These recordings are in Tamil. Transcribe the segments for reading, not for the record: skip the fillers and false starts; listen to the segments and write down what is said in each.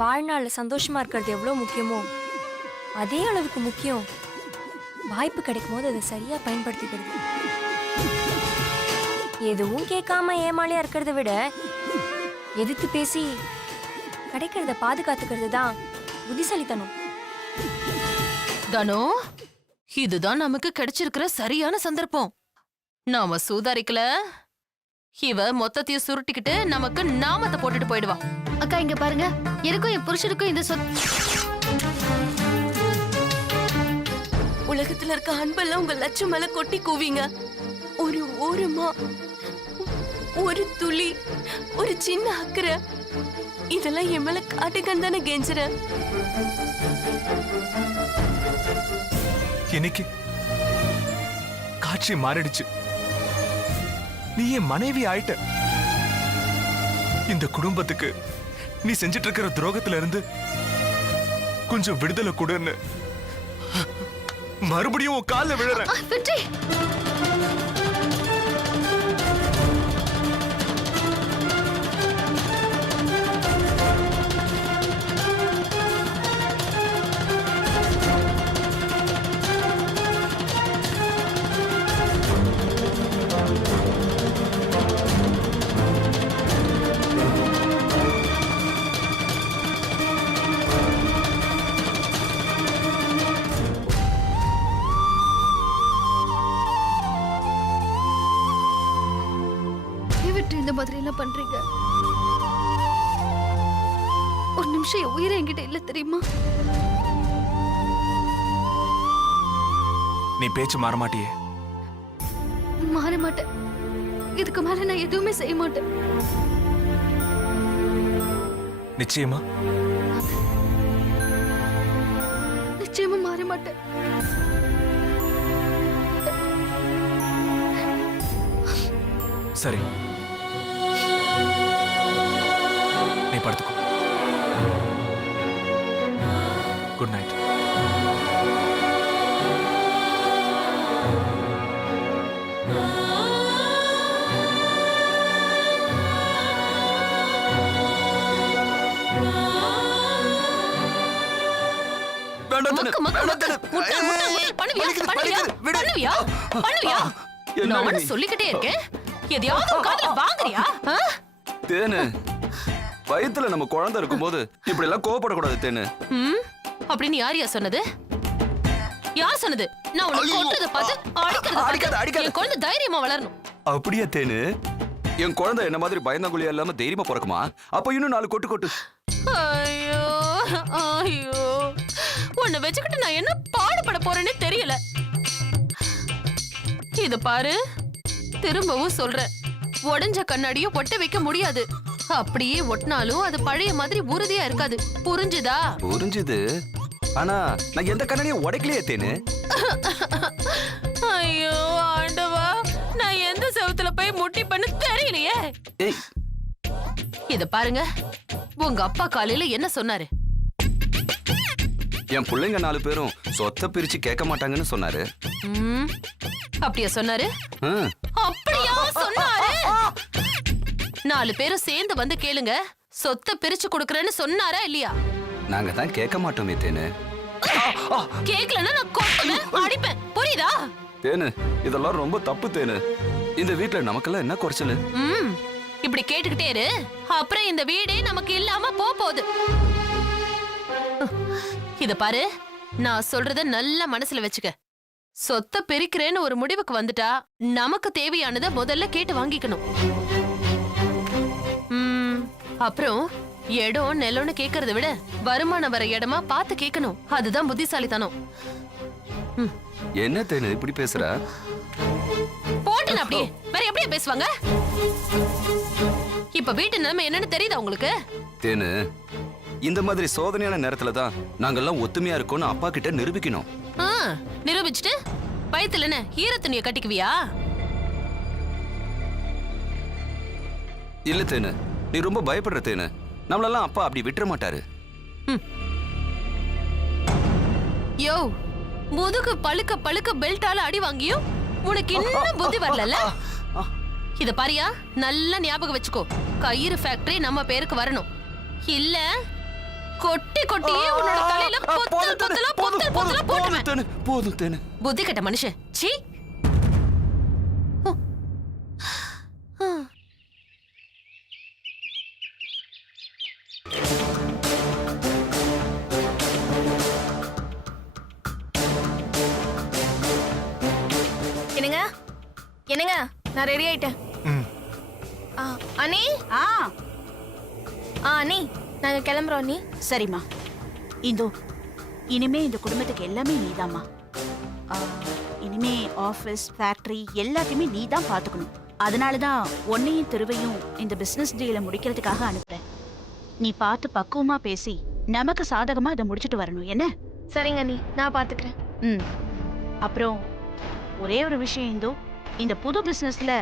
வாழ்நாள்ல சந்தோஷமா இருக்கிறது எவ்வளவு முக்கியமோ அதே அளவுக்கு முக்கியம் வாய்ப்பு கிடைக்கும் போது அதை சரியா பயன்படுத்திக்கிறது. எதுவும் கேட்காம ஏமாளியா இருக்கிறத விட எதிர்த்து பேசி கிடைக்கிறத பாதுகாத்துக்கிறது தான் புத்திசாலித்தனம். தனோ, இதுதான் நமக்கு கிடைச்சிருக்கிற சரியான சந்தர்ப்பம். நாம சூதாரிக்கல, இவ மொத்தத்தையும் சுருட்டிக்கிட்டு நமக்கு நாமத்தை போட்டுட்டு போயிடுவா. அக்கா இங்க பாருங்க, எனக்கும் என் புருஷனுக்கும் இந்த உலகத்துல இருக்க அன்பெல்லாம் உங்க லட்சம் மேல கொட்டி கூவிங்க. ஒரு ஓரமா ஒரு துளி, ஒரு சின்ன அக்கறை, இதெல்லாம் என் மேல காட்டுக்கன் தானே கெஞ்சுற. இன்னைக்கு காட்சி மாறிடுச்சு. நீ என் மனைவி ஆயிட்ட. இந்த குடும்பத்துக்கு நீ செஞ்சிட்டு இருக்கிற துரோகத்துல இருந்து கொஞ்சம் விடுதலை கொடுன்னு மறுபடியும் உன் கால்ல விழுறேன். இந்த மாதிரி எல்லாம் பண்றீங்க? ஒரு நிமிஷம் என் உயிரை என்கிட்ட இல்ல தெரியுமா? நீ பேச்சு மாற மாட்டியே? மாற மாட்டேன். இதுக்கு மேல நான் எதுவுமே செய்ய மாட்டேன். நிச்சயமா? நிச்சயமா மாற மாட்டேன். சரி, நீ படுத்துக்கோ. Good night. சொல்லிக்கிட்டே இருக்கேன், எதையாவது காதுல வாங்குறியா? தேனு, வயித்துல நம்ம குழந்தை இருக்கும்போது இப்படி எல்லாம் கோவப்படக்கூடாது தேனு. அப்படின்னு யாரையா சொன்னது? யார் சொன்னது? நான் உனக்கு கொல்றத பார்த்து அடிக்கிறது. என் குழந்தை தைரியமா வளரணும். அப்படியே தேனு, என் குழந்தை என்ன மாதிரி பயந்தாங்குழியா இல்லாம தைரியமா பிறக்குமா? அப்ப இன்னும் 4 கொட்டு கொட்டு. ஐயோ ஐயோ, உன்னை வச்சுக்கிட்டு நான் என்ன பாடுபட போறேன்னு தெரியல. இத பாரு, திரும்பவும் சொல்றேன், உடைஞ்ச கண்ணாடியும் ஒட்ட வைக்க முடியாது. அப்படியே ஒட்டினாலும் அது பழைய மாதிரி உறுதியா இருக்காது. புரிஞ்சுதா? புரிஞ்சுது. ஆனா நான் எந்த கண்ணாடியும் உடைக்கலையே தேனு. ஐயோ ஆண்டவா, நான் எந்த செவுத்துல போய் முட்டி பண்ண தெரியலையே. இத பாருங்க, உங்க அப்பா காலையில என்ன சொன்னாரு? என் பிள்ளைங்க 4 பேரும் சொத்தை பிரிச்சு கேட்க மாட்டாங்கன்னு சொன்னாரு. அப்படியா சொன்னாரு? அப்படியா சொன்னாரு? 4 பேரும் சேர்ந்து வந்து கேளுங்க, சொத்தை பிரிச்சு கொடுக்கறேன்னு சொன்னாரா இல்லையா? நாங்க தான் கேட்க மாட்டோமே தேனு. கேக்கலன்னா நான் கொட்டுவேன், அடிப்பேன். புரியுதா? தேனு, இதெல்லாம் ரொம்ப தப்பு தேனு. இந்த வீட்ல நமக்கெல்லாம் என்ன குறைச்சல்? இப்படி கேட்டுக்கிட்டே இரு, அப்புறம் இந்த வீடே நமக்கு இல்லாம போகுது. இத பாரு, நான் சொல்றத நல்ல மனசுல வச்சுக்க. சொத்தை பிரிக்கிறேன்னு ஒரு முடிவுக்கு வந்துட்டா நமக்கு தேவையானதை முதல்ல கேட்டு வாங்கிக்கணும். அப்புறம் இடம் நிலம்னு கேக்குறத விட வருமானம் வர இடமா பார்த்து கேட்கணும். அதுதான் புத்திசாலித்தனம். என்ன தேனு இப்படி பேசுற? போட்டு அப்படியே வேற எப்படியா பேசுவாங்க? இப்ப வீட்டு நிலைமை என்னன்னு தெரியுதா உங்களுக்கு? தேனு, இந்த மாதிரி சோதனையான நேரத்துல தான் நாங்கெல்லாம் ஒத்துமையா இருக்கோம்னு அப்பா கிட்ட நிரூபிக்கணும். நிரூபிச்சுட்டு வயித்துல என்ன ஈர துணியை கட்டிக்குவியா? இல்ல தேனு, நீ ரொம்ப பயப்படுற தேனு. நம்மளெல்லாம் அப்பா அப்படி விட்டுற மாட்டாரு. யோ, முதுகு பழுக்க பழுக்க பெல்ட்டால அடி வாங்கியும் உனக்கு இன்னும் புத்தி வரல. இத பாரியா, நல்லா ஞாபகம் வச்சுக்கோ. கயிறு ஃபேக்டரி நம்ம பேருக்கு வரணும். இல்ல கொட்டி கொட்டியே உன்னோட தலையில பொத்தல் பொத்தலா பொத்தல் பொத்தலா போட்டுவேன். போதும் தேனு. புத்தி கெட்ட மனுஷன். சீ. என்னங்க என்னங்க, நான் ரெடி ஆயிட்டேன். அண்ணி. அண்ணி, நாங்க கிளம்புறோம் அண்ணி. சரிம்மா. இந்து, இனிமே இந்த குடும்பத்துக்கு எல்லாமே நீதாம்மா. இனிமே ஆபீஸ் ஃபேக்டரி எல்லாத்தையுமே நீ தான் பாத்துக்கணும். அதனாலதான் உன்னையும் திருவையும் இந்த பிசினஸ் டீலை முடிக்கிறதுக்காக அனுப்புறேன். நீ பார்த்து பக்குவமா பேசி நமக்கு சாதகமா அதை முடிச்சிட்டு வரணும். என்ன? சரிங்க அண்ணி, நான் பாத்துக்கிறேன். அப்புறம் ஒரே ஒரு விஷயம் இந்து, இந்த புது பிசினஸ்ல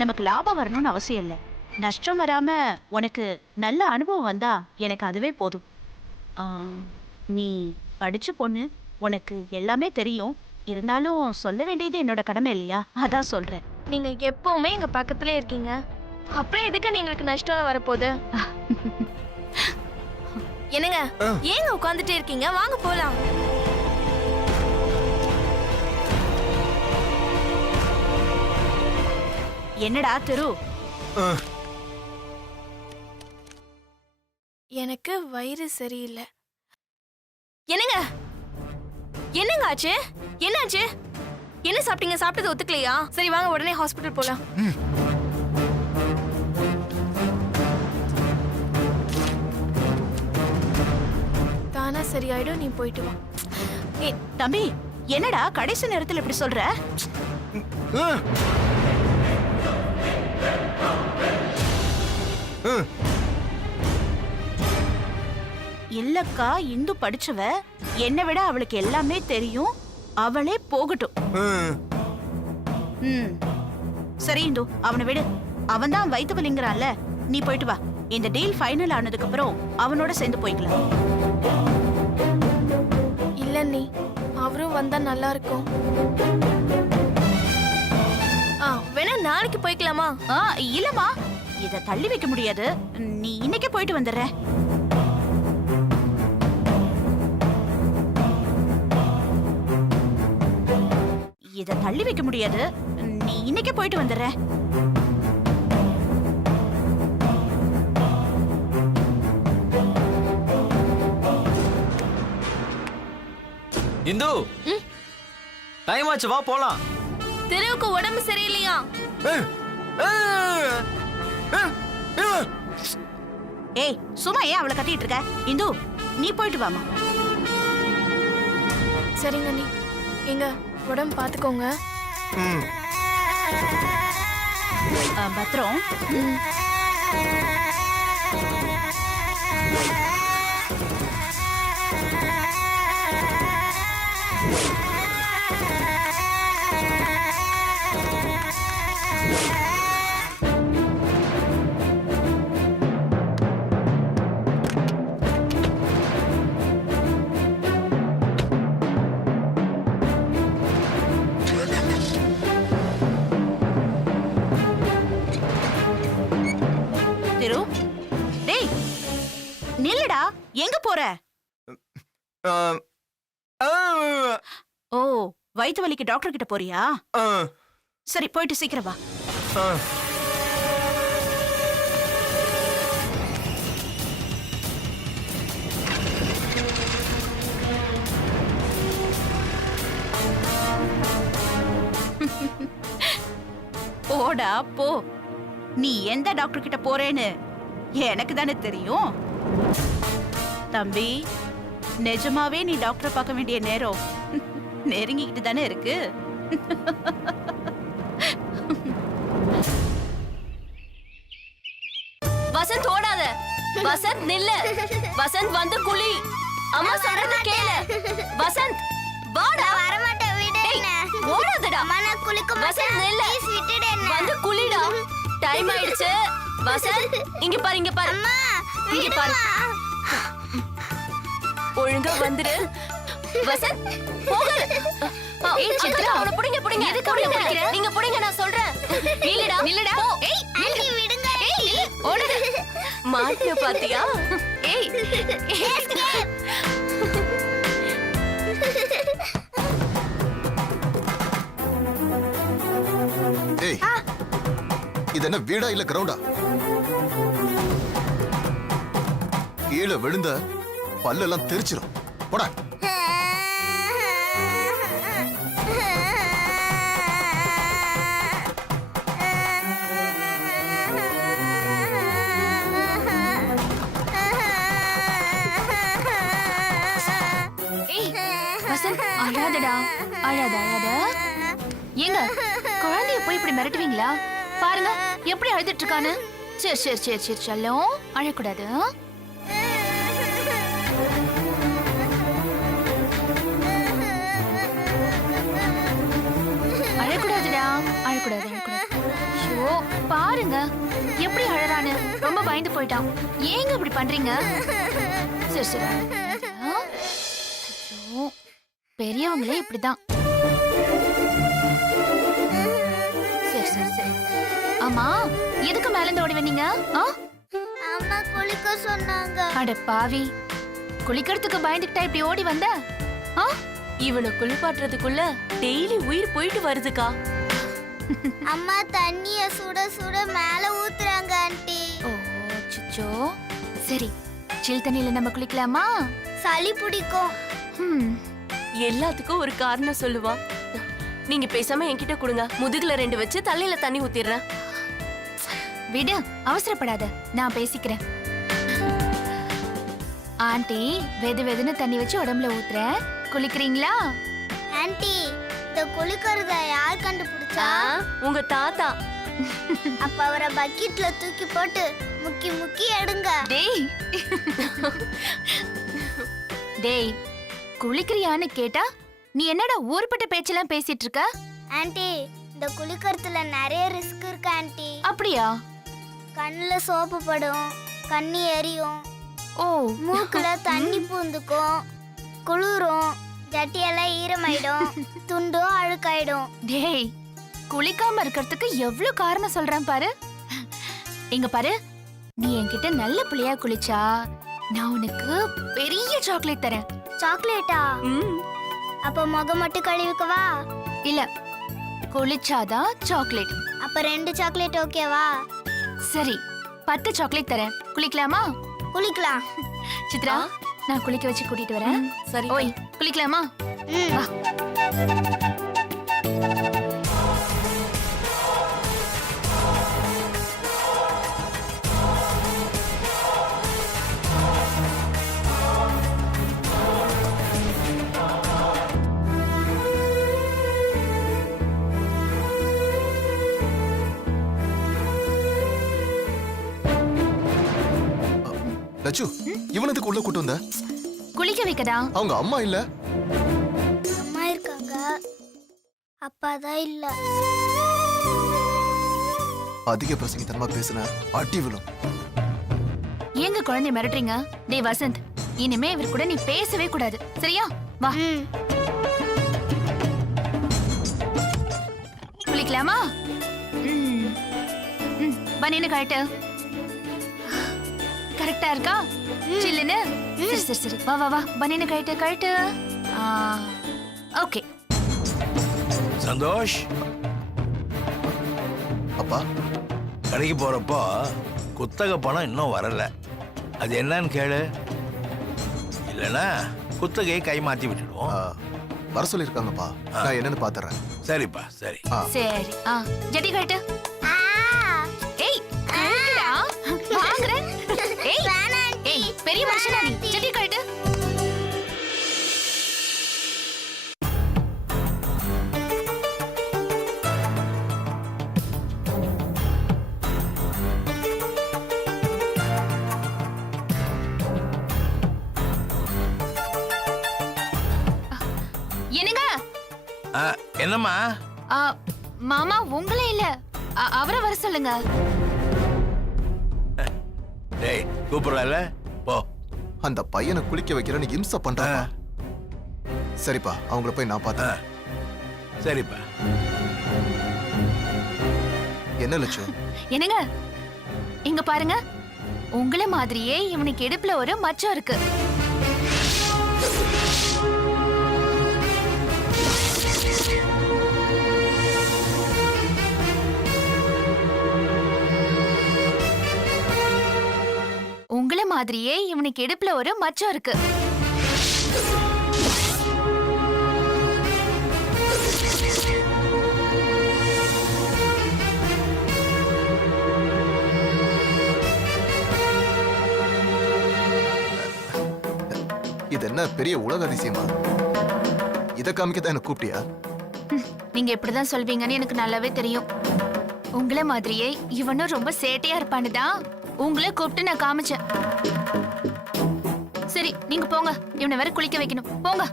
நமக்கு லாபம் வரணும்னு அவசியம் இல்லை. நஷ்டம் வராம உனக்கு நல்ல அனுபவம் வந்தா எனக்கு அதுவே போதும். நீ படிச்ச பொண்ணு, உனக்கு எல்லாமே தெரியும். இருந்தாலும் சொல்ல வேண்டியது என்னோட கடமை இல்லையா? அதான் சொல்றேன். நீங்க எப்பவுமே எங்க பக்கத்துல இருக்கீங்க, அப்புறம் எதுக்கு நீங்களுக்கு நஷ்டம் வரப்போகுது? என்னங்க, ஏங்க உட்காந்துட்டே இருக்கீங்க? வாங்க போலாம். என்னடா திரு? எனக்கு வயிறு சரியில்லை. என்னங்க என்னங்க ஆச்சு? என்னாச்சு? என்ன சாப்பிட்டீங்க? சாப்பிட்டது ஒத்துக்கலையா? சரி வாங்க உடனே ஹாஸ்பிட்டல் போலாம். தானா சரியாயிடும், நீ போயிட்டு வா. தம்பி, என்னடா கடைசி நேரத்துல இப்படி சொல்ற? இல்லக்கா, இந்து படிச்சவ, என்னை விட அவளுக்கு எல்லாமே தெரியும். அவளே போகட்டும். சரி இந்து, அவனை விடு. அவன் தான் வயித்து வலிங்கிறான்ல, நீ போயிட்டு வா. இந்த டீல் ஃபைனல் ஆனதுக்கு அப்புறம் அவனோட சேர்ந்து போய்க்கலாம். இல்ல நீ, அவரும் வந்தா நல்லா இருக்கும். வேணா நாளைக்கு போய்க்கலாமா? இல்லம்மா, இத தள்ளி வைக்க முடியாது. நீ இன்னைக்கே போயிட்டு வந்துடுற. இத தள்ளி வைக்க முடியாது. நீ இன்னைக்கே போயிட்டு வந்துடுற. இந்து, டைம் ஆச்சு, வா போலாம். தெருவுக்கு உடம்பு சரியில்லையா? ஏய், சும்மா ஏன் அவளை கத்திட்டு இருக்க? இந்து, நீ போயிட்டு வாமா. சரிங்க நீ, எங்க உடம்பு பாத்துக்கோங்க. பத்திரம். திரு, டேய் நில்லுடா. எங்க போற? ஓ, வயித்து வலிக்கு டாக்டர் கிட்ட போறியா? சரி, போயிட்டு சீக்கிரம் வா. போடா போ. நீ எந்த டாக்டர் கிட்ட போறேன்னு எனக்கு தானே தெரியும். தம்பி, நிஜமாவே நீ டாக்டரை பார்க்க வேண்டிய நேரம் நெருங்கிக்கிட்டு தானே இருக்கு. வசந்த் ஓடாத. வசந்த் நில்லு. வசந்த் வந்து குளி. அம்மா சொல்றத கேளு. வசந்த் வாடா. வரமாட்டேன், விடு என்ன. ஓடாதடா. அம்மா, நான் குளிக்க வசந்த் மாட்டேன். நில்லு. ப்ளீஸ் விட்டுடு என்ன. வந்து குளிடா. டைம் ஆயிடுச்சு. வசந்த் இங்க பாரு, இங்க பாரு. அம்மா, இங்க பாரு. விடுமா. ஒழுங்கா வந்துரு. வசந்த் போகாத. ஏய் சித்ரா அவன புடிங்க புடிங்க. எதுக்கு அவன புடிக்கிற? நீங்க புடிங்க நான் சொல்றேன். நில்லுடா நில்லுடா. ஏய் ஆண்டி விடுங்க ஏய் நில்லு. ஓடுது. மாட்டிய பாத்தியா? ஏய் ஏய் இது என்ன வீடா இல்ல கிரவுண்டா? கீழே விழுந்த பல்லெல்லாம் தெரிச்சிரும். போடா. ஏய் வசந்த் அழாதடா. அழாத அழாத. ஏங்க குழந்தைய போய் இப்படி மிரட்டுவீங்களா? பாருங்க எப்படி அழுதுட்டு இருக்கானு. சரி சரி சரி சரி செல்லம் அழக்கூடாது. அழக்கூடாதுடா அழக்கூடாது அழக்கூடாது. ஐயோ பாருங்க எப்படி அழறானு. ரொம்ப பயந்து போயிட்டான். ஏங்க இப்படி பண்றீங்க? சரி சரி அழக்கூடாது. ஐயோ பெரியவங்களே இப்படிதான். சரி சரி சரி. ஆமா எதுக்கு மேல இருந்து ஓடி வந்தீங்க? அம்மா குளிக்க சொன்னாங்க. அட பாவி குளிக்கிறதுக்கு பயந்துக்கிட்டா இப்படி ஓடி வந்த? இவனை குளிப்பாட்டுறதுக்குள்ள டெய்லி உயிர் போயிட்டு வருதுக்கா. அம்மா தண்ணிய சுட சுட மேல ஊத்துறாங்க ஆண்டி. ஓ சுச்சோ. சரி சில் தண்ணியில நம்ம குளிக்கலாமா? சளி பிடிக்கும். எல்லாத்துக்கும் ஒரு காரணம் சொல்லுவா. நீங்க பேசாம என்கிட்ட கொடுங்க, முதுகுல 2 வச்சு தலையில தண்ணி ஊத்திடுறேன். விடு அவசரப்படாத நான் பேசிக்கிறேன். ஆண்டி வெது வெதுன்னு தண்ணி வச்சு உடம்புல ஊத்துற. குளிக்கிறீங்களா? ஆண்டி இந்த குளிக்கிறத யார் கண்டுபிடிச்சா? உங்க தாத்தா. அப்ப அவரை பக்கெட்ல தூக்கி போட்டு முக்கி முக்கி எடுங்க. டேய் டேய் குளிக்கிறியான்னு கேட்டா நீ என்னடா ஊர்பட்ட பேச்செல்லாம் பேசிட்டு இருக்க? ஆண்டி இந்த குளிக்கிறதுல நிறைய ரிஸ்க் இருக்கு ஆண்டி. அப்படியா? கண்ணுல சோப்பு படும், கண்ணி எரியும், ஓ மூக்குல தண்ணி பூந்துக்கும், குளிரும், ஜட்டியெல்லாம் ஈரமாயிடும், துண்டும் அழுக்காயிடும். டேய் குளிக்காம இருக்கிறதுக்கு எவ்வளவு காரணம் சொல்றேன் பாரு. இங்க பாரு நீ என்கிட்ட நல்ல புள்ளையா குளிச்சா நான் உனக்கு பெரிய சாக்லேட் தரேன். சாக்லேட்டா? அப்ப முகம் மட்டும் கழுவிக்கவா? இல்ல குளிச்சாதான் சாக்லேட். அப்ப 2 சாக்லேட் ஓகேவா? சரி 10 சாக்லேட் தரேன். குளிக்கலாமா? குளிக்கலாம். சித்ரா நான் குளிக்க வச்சு கூட்டிட்டு வரேன். சரி. ஓய் குளிக்கலாமா? வா. லட்சு இவனதுக்கு உள்ள கூட்டு வந்த? குளிக்க வைக்கதா. அவங்க அம்மா இல்ல? அம்மா இருக்காங்க, அப்பா தான் இல்ல. அதிக பிரசங்கித்தனமா பேசுன அடி விழும். ஏங்க குழந்தை மிரட்டுறீங்க? டேய் வசந்த் இனிமே இவர் கூட நீ பேசவே கூடாது சரியா? வா குளிக்கலாமா? பனியனு கழட்டு. கரெக்டா இருக்கா? சில்லுன்னு. சரி சரி சரி வா வா வா பனியனு கழட்டு கழட்டு. ஓகே. சந்தோஷ் அப்பா கடைக்கு போறப்போ குத்தகை பணம் இன்னும் வரல, அது என்னன்னு கேளு. இல்லைன்னா குத்தகையை கை மாத்தி விட்டுடுவோம். வர சொல்லிருக்காங்கப்பா, நான் என்னன்னு பாத்துறேன். சரிப்பா சரி. சரி ஜட்டி கழட்டு. ஏய் கழட்டுடா. வாங்குறேன். ஏய் ஏய் பெரிய மனுஷனா நீ. ஜட்டி கழட்டு. என்னங்க? என்னம்மா? மாமா உங்களே இல்ல அவரை வர சொல்லுங்க. டேய் கூப்பிடல போ. அந்த பையனை குளிக்க வைக்கிறேன்னு இம்சை பண்றான். சரிப்பா அவங்கள போய் நான் பார்த்தேன். சரிப்பா. என்ன லட்சு? என்னங்க இங்க பாருங்க, உங்கள மாதிரியே இவனுக்கு இடுப்புல ஒரு மச்சம் இருக்கு. உங்கள மாதிரியே இவனுக்கு இடுப்புல ஒரு மச்சம் இருக்கு. இது என்ன பெரிய உலக அதிசயமா? இதை காமிக்க தான் என்ன கூப்பிட்டியா? நீங்க இப்படிதான் சொல்வீங்கன்னு எனக்கு நல்லாவே தெரியும். உங்கள மாதிரியே இவனும் ரொம்ப சேட்டையா இருப்பான்னு தான் உங்களை கூப்பிட்டு நான் காமிச்சேன். சரி நீங்க போங்க, இவனை வேற குளிக்க வைக்கணும். போங்க.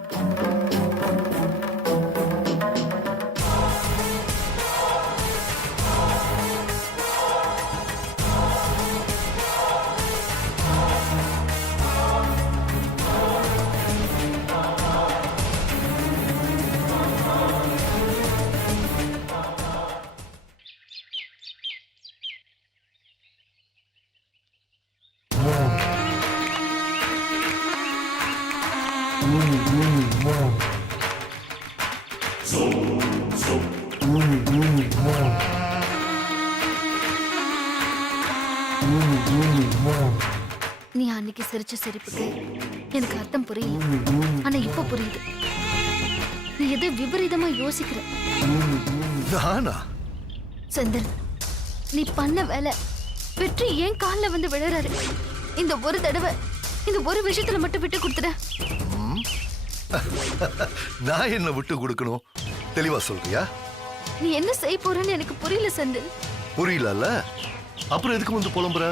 நீ அன்னைக்கு சிரிச்ச சிரிப்புக்கு எனக்கு அர்த்தம் புரியல. ஆனா இப்ப புரியுது. நீ எது விபரீதமா யோசிக்கிற. நானா? செந்தில், நீ பண்ண வேலை வெற்றி ஏன் கால்ல வந்து விழறாரு. இந்த ஒரு தடவை இந்த ஒரு விஷயத்துல மட்டும் விட்டு கொடுத்துட. நான் என்ன விட்டு கொடுக்கணும்? தெளிவா சொல்றியா? நீ என்ன செய்ய போறன்னு எனக்கு புரியல செந்தில். புரியல? அப்புறம் எதுக்கு வந்து புலம்புற?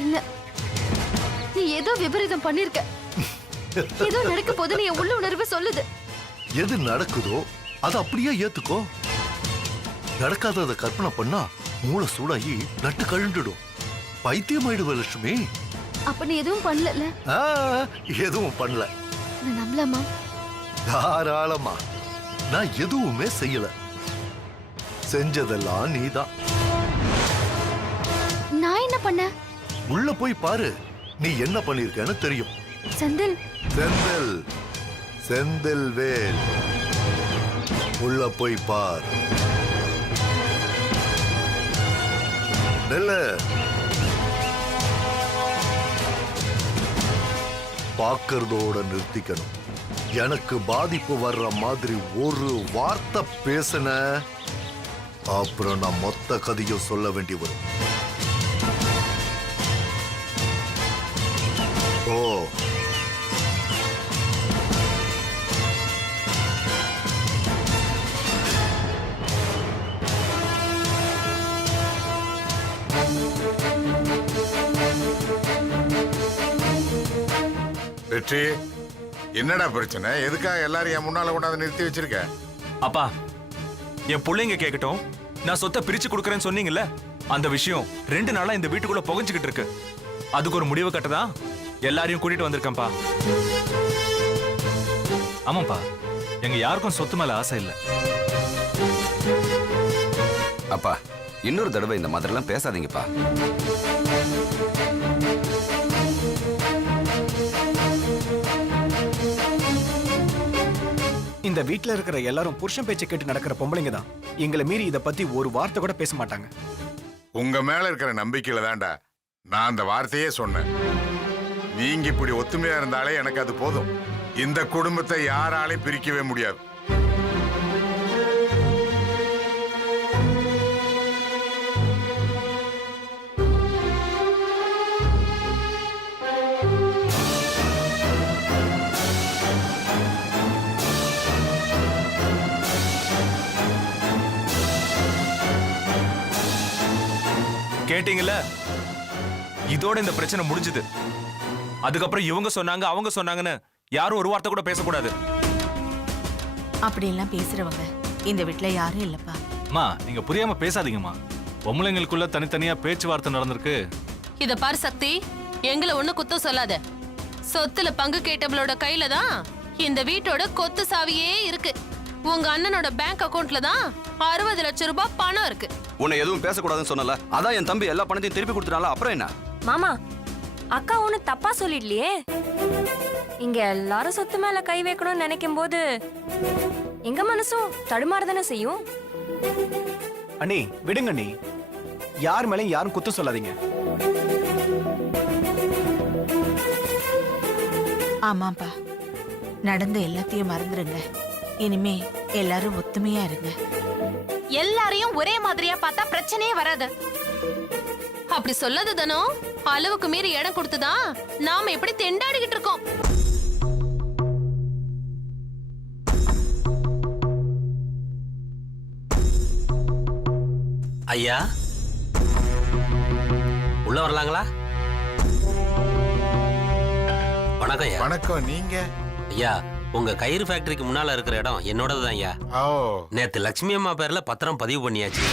இல்ல, நீ ஏதோ விபரீதம் பண்ணிருக்க. ஏதோ நடக்க போது நீ உள்ள உணர்வு சொல்லுது. எது நடக்குதோ அதை அப்படியே ஏத்துக்கோ. நடக்காதத கற்பனை பண்ணா மூளை சூடாகி நட்டு கழுண்டுடும். பைத்தியம் ஆயிடுவ லட்சுமி. அப்ப நீ எதுவும் பண்ணல? எதுவும் பண்ணல. நான் நம்பலாமா? தாராளமா. நான் எதுவுமே செய்யல. செஞ்சதெல்லாம் நீதான். நான் என்ன பண்ண? உள்ள போய் பாரு, நீ என்ன பண்ணிருக்கன்னு தெரியும். செந்தில், செந்தில், செந்தில் வேல், உள்ள போய் பார். நெல்ல பாக்குறதோட நிறுத்திக்கணும். எனக்கு பாதிப்பு வர்ற மாதிரி ஒரு வார்த்தை பேசுன, அப்புறம் நான் மொத்த கதையும் சொல்ல வேண்டி வரும். ஓ, வெற்றி, என்னடா பிரச்சனை? எதுக்காக எல்லாரும் என் முன்னால கொண்டாந்து நிறுத்தி வச்சிருக்க? அப்பா, என் பிள்ளைங்க கேட்கட்டும், நான் சொத்தை பிரிச்சு கொடுக்கறேன்னு சொன்னீங்கல்ல, அந்த விஷயம் 2 நாளா இந்த வீட்டுக்குள்ள புகஞ்சுக்கிட்டு இருக்கு. அதுக்கு ஒரு முடிவு கட்டதான் எல்லாரையும் கூட்டிட்டு வந்திருக்கேன்ப்பா. ஆமாப்பா, எங்க யாருக்கும் சொத்து மேல ஆசை இல்ல. அப்பா, இன்னொரு தடவை இந்த மாதிரிலாம் பேசாதீங்கப்பா. இந்த வீட்ல இருக்கிற எல்லாரும் புருஷன் பேச்சை கேட்டு நடக்கிற பொம்பளைங்க தான். எங்களை மீறி இத பத்தி ஒரு வார்த்தை கூட பேச மாட்டாங்க. உங்க மேல இருக்கிற நம்பிக்கையில தான்டா நான் அந்த வார்த்தையே சொன்னேன். நீங்க இப்படி ஒத்துமையா இருந்தாலே எனக்கு அது போதும். இந்த குடும்பத்தை யாராலையும் பிரிக்கவே முடியாது. கேட்டீங்கல்ல, இதோட இந்த பிரச்சனை முடிஞ்சது. அதுக்கப்புறம் இவங்க சொன்னாங்க அவங்க சொன்னாங்கன்னு யாரும் ஒரு வார்த்தை கூட பேசக்கூடாது. அப்படி எல்லாம் பேசுறவங்க இந்த வீட்ல யாரும் இல்லப்பா. அம்மா, நீங்க புரியாம பேசாதீங்கம்மா. பொம்பளைங்களுக்குள்ள தனித்தனியா பேச்சுவார்த்தை நடந்திருக்கு. இத பாரு சக்தி, எங்களை ஒண்ணு குத்தம் சொல்லாத. சொத்துல பங்கு கேட்டவளோட கையில தான் இந்த வீட்டோட கொத்து சாவியே இருக்கு. உங்க அண்ணனோட பேங்க் அக்கவுண்ட்ல தான் 60 லட்சம் ரூபாய் பணம் இருக்கு. உன்னை எதுவும் பேசக்கூடாதுன்னு சொன்னல, அதான் என் தம்பி எல்லா பணத்தையும் திருப்பி கொடுத்துட்டால, அப்புறம் என்ன? மாமா அக்கா ஒண்ணு தப்பா சொல்லிடலையே. இங்க எல்லாரும் சொத்து மேல கை வைக்கணும்னு நினைக்கும் போது எங்க மனசும் தடுமாறதானே செய்யும். அண்ணி விடுங்க அண்ணி, யார் மேலேயும் யாரும் குத்தம் சொல்லாதீங்க. ஆமாப்பா, நடந்த எல்லாத்தையும் மறந்துருங்க. இனிமே எல்லாரும் ஒத்துமையா இருங்க. எல்லாரையும் ஒரே மாதிரியா பார்த்தா பிரச்சனையே வராது. அப்படி சொல்லாத தானோ, அளவுக்கு மீறி இடம் கொடுத்துதான் நாம எப்படி தெண்டாடிக்கிட்டு இருக்கோம். ஐயா உள்ள வரலாங்களா? வணக்கம் ஐயா. வணக்கம். நீங்க? ஐயா, உங்க கயிறு ஃபேக்டரிக்கு முன்னால இருக்கிற இடம் என்னோடது தான் ஐயா. ஓ, நேத்து லட்சுமி அம்மா பேர்ல பத்திரம் பதிவு பண்ணியாச்சு.